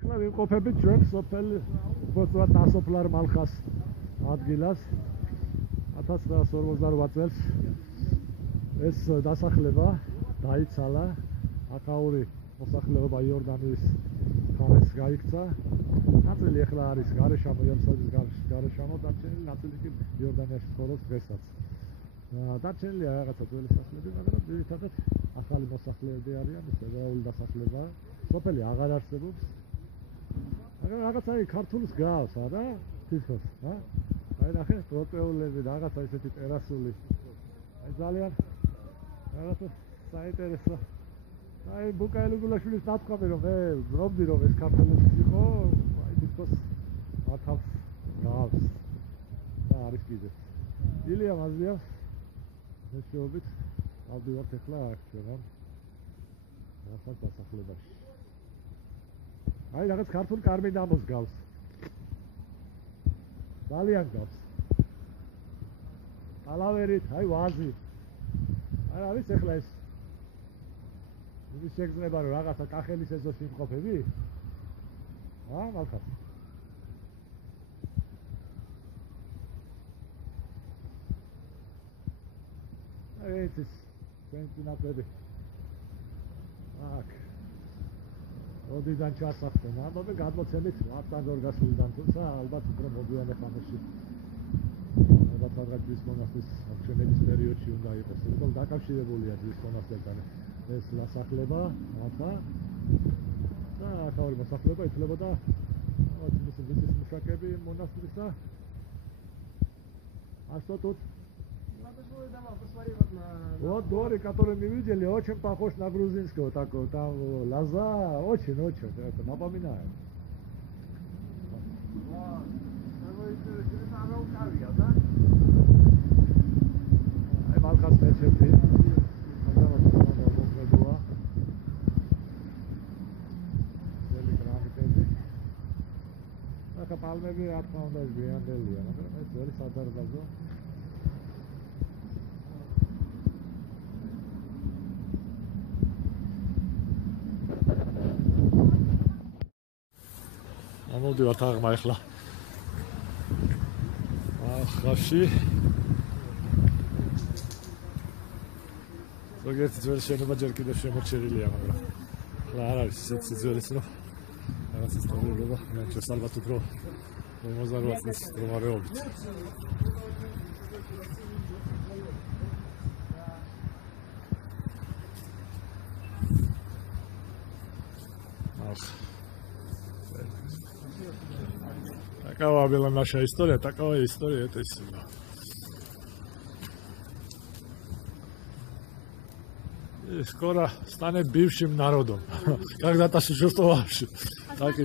ახლა ვიმყოფებით ჩვენ სოფელ უბრალოდ ნასოფლარ მალხას ადგილას 1948 წელს ეს დასახლება დაიცალა აქაური მოსახლეობა იორდანიის მხარეს გაიქცა ნაწილი ახლა არის გარეშამო იერუსალიმის გარეშამო დარჩენილი ნაწილი კი იორდანიაში ცხოვრობს დღესაც დარჩენილია რაღაცა ძველი სახლები მაგრამ ძირითადად ახალი მოსახლეები არიან ეს ებრაული დასახლება სოფელი აღარ არსებობს მაგრამ რაღაცა ქართულის გავს არა თითქოს აი ნახე ტროტეულები რაღაცა ისეთი ტერასული აი ძალიან რაღაცა საინტერესო აი ბუკაელი გულაშვილის ნათქვამი რომ მე ვგრობდი რომ ეს ქართველების იყო აი თითქოს ათავს გავს და არის კიდე ილია მაზია მეშობით ავდივართ ახლა აქ ჩვენამ რაღაც დასახლებაში აი რაღაც ქართული კარმიდამოს გავს ძალიან გავს ალავერით აი ვაზი აი არის ახლა ეს ის შეგრძნება რომ რაღაცა კახელის ეზოში იმყოფები მალხას ეს ის სენტინატრები აქ ოდიდან ჩასახდნენ ამბობენ გადმოცემით ვატან გორგასულიდან თუმცა ალბათ უფრო მოდივანე ხანაში ალბათ რაღაც მონასტრის აღჩენების პერიოდში უნდა იყოს იმიტომ დაკავშირებულია ის მონასტერთან ეს დასახლება აკა და ახალი დასახლება ითვლებოდა მისი მუშაკები მონასტრისა а что тут вот дворик который мы видели очень похож на грузинского такого там лоза очень это напоминает ай малхас мечети ახლა პალმები რა თქმა უნდა გვიანდელია მაგრამ ეს ძველი სადარბაზო ამოდივართ აღმა ახლა ახაში ზოგიერთი ძველი შენობა ჯერ კიდევ შემორჩენილია მაგრამ ახლა არ არის ისეთი ძველიც რომ რაღაც ისტორიულობა მეჩეს ალბათ უფრო 58 წლის მდგომარეობით такова была наша история такова история этой семьи и скоро станет бывшим народом когда-то существовавшим так и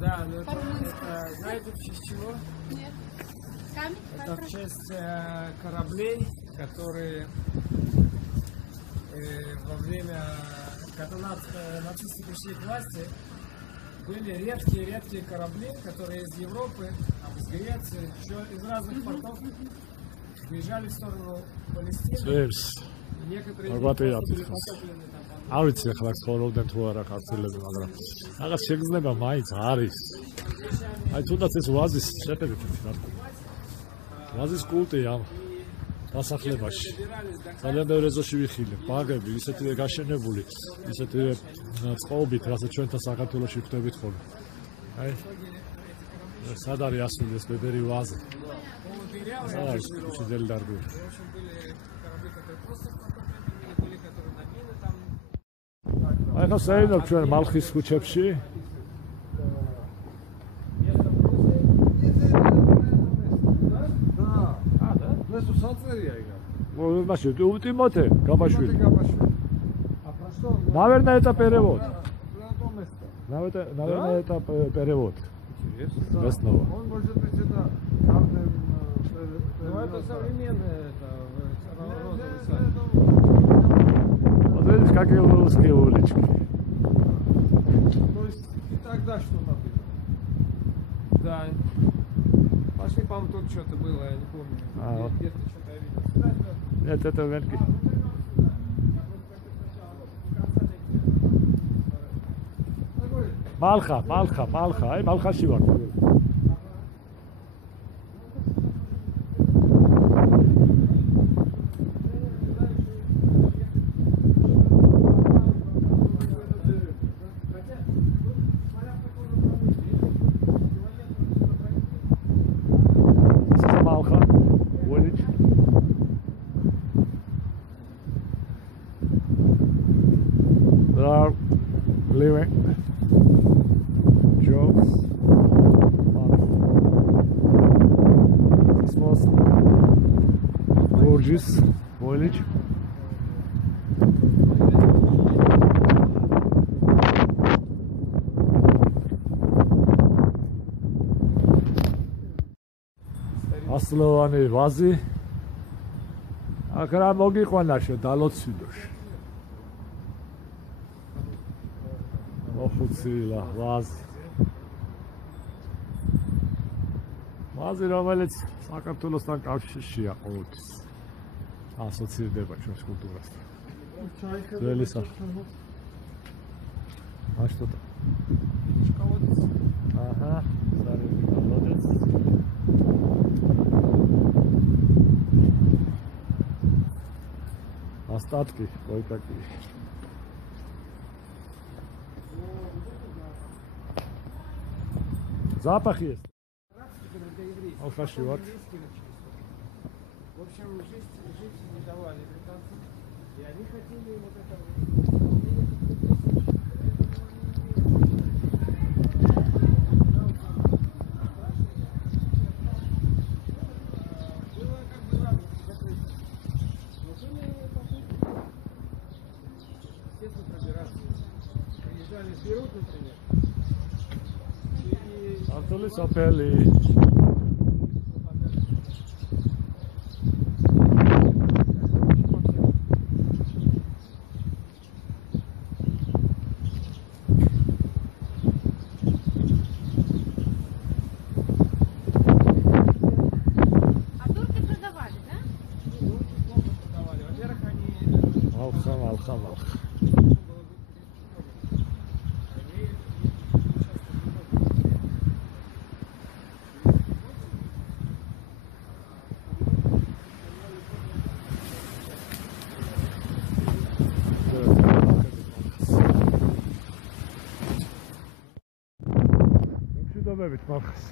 да, но это, знаете, в честь чего? Нет. Камень? Это в честь кораблей, которые во время, когда нацисты пришли к власти, были редкие корабли, которые из Европы, из Греции, еще из разных портов выезжали в сторону Палестины. Некоторые были потоплены там. არ ვიცი ახლა ცხოვრობდნენ თუ არა ქართველები, მაგრამ რაღაც შეგრძნება მაინც არის. აი თუნდაც ეს ვაზის შეხედეთ რა. ვაზის კულტი ამ დასახლებაში. ძალიან ბევრ ეზოში ვიხილე, ბაღები, ისეთი გაშენებული, ისეთი წყობით, რასაც ჩვენთან საქართველოში ვხვდებით ხოლმე. აი სად არის ასული ეს ბებერი ვაზი? არის უცდელი დარგვი. აი ხა საერთოდ ჩვენ მალხის ქუჩებში Несу сацерия ига. Маши, Тимоте, Габашвили. А про что? Наверное, это перевод. На том месте. Наверное, это перевод. Интересно. Веснова. Он может быть это главным. Ну это современное это. Вот видишь, как и русские улички. То есть и тогда что-то было. Да. Пошли, по-моему, тут что-то было, я не помню. Вот. Где-то что-то я видел. Нет, это верки. მალხა, აი მალხაში ვარ. Living jobs. This was gorgeous village. ასლოვანი ვაზი. აქ რა მოგიყვანაშო დალოცვიდოში. ოხუცილა ვაზი რომელიც საქართველოსთან კავშირშია ყოველთვის ასოცირდება ჩვენს კულტურასთან. ძველი სახე. что то? Ага, старый молодец. Остатки кое-какие. Запах есть. Алкаши, вот. В общем, жить не давали британцам. И они хотели вот это Берут, например. Антоли Сапели. А турки продавали, да? Плохо продавали. Во-первых, они... Алхам. მშვიდობებით მალხას.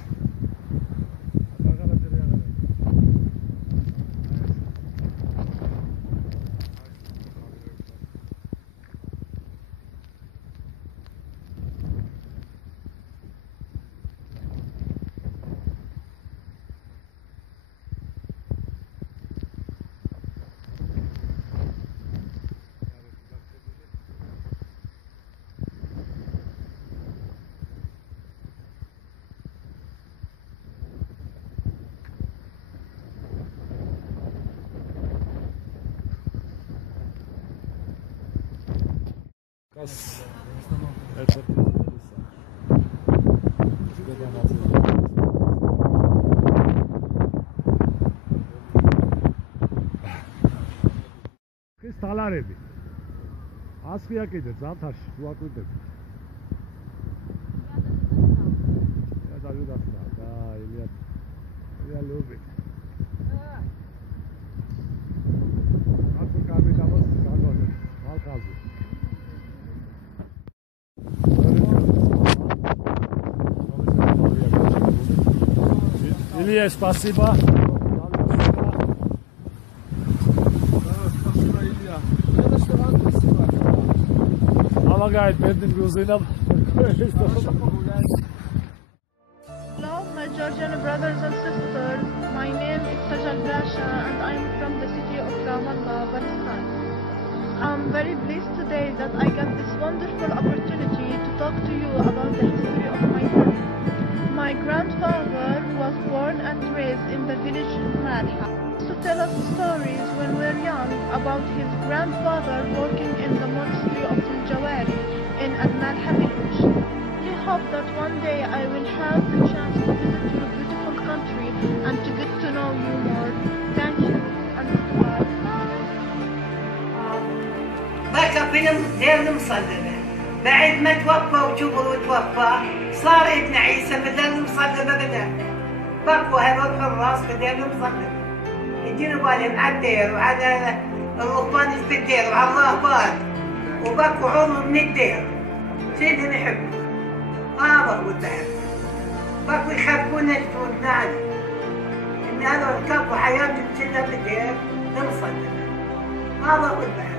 Это სტალარები. ასხია კიდე ზამთარში უაკვირდები. და დაუდასნა და ილია ლუბი. აკუ კაპიტალოს გაგონე. მალხაზი. Илья, спасибо. Спасибо, Илья. Это что вам спасибо. Помогает бедным грузинам. Hello, my Georgian brothers and sisters. My name is Sajal Basha and I'm from the city of Ramallah, Pakistan. I'm very pleased today that I got this wonderful opportunity to talk to you about the history of my family. My grandfather was born and raised in the village of Malha. He used to tell us stories when we were young about his grandfather working in the monastery of Al-Jawari in Al-Malha village. I hope that one day I will have the chance to visit your beautiful country and to get to know you more. Thank you and goodbye. Bak benim derdim sadece. بعد ما توفى وجبر وتوفى صار ابن عيسى بدل مصلبه بدا بقوا هذول حراس بدل مصلبه يجينوا بالهم على الدير وعلى الرهبان اللي في الدير وعلى الراهبان وبقوا عمر من الدير شيء اللي يحبوا هذا هو الدهر بقوا يخبون نجدوا النادي ان هذول كبوا حياتهم كلها بالدير مصلبه هذا هو الدهر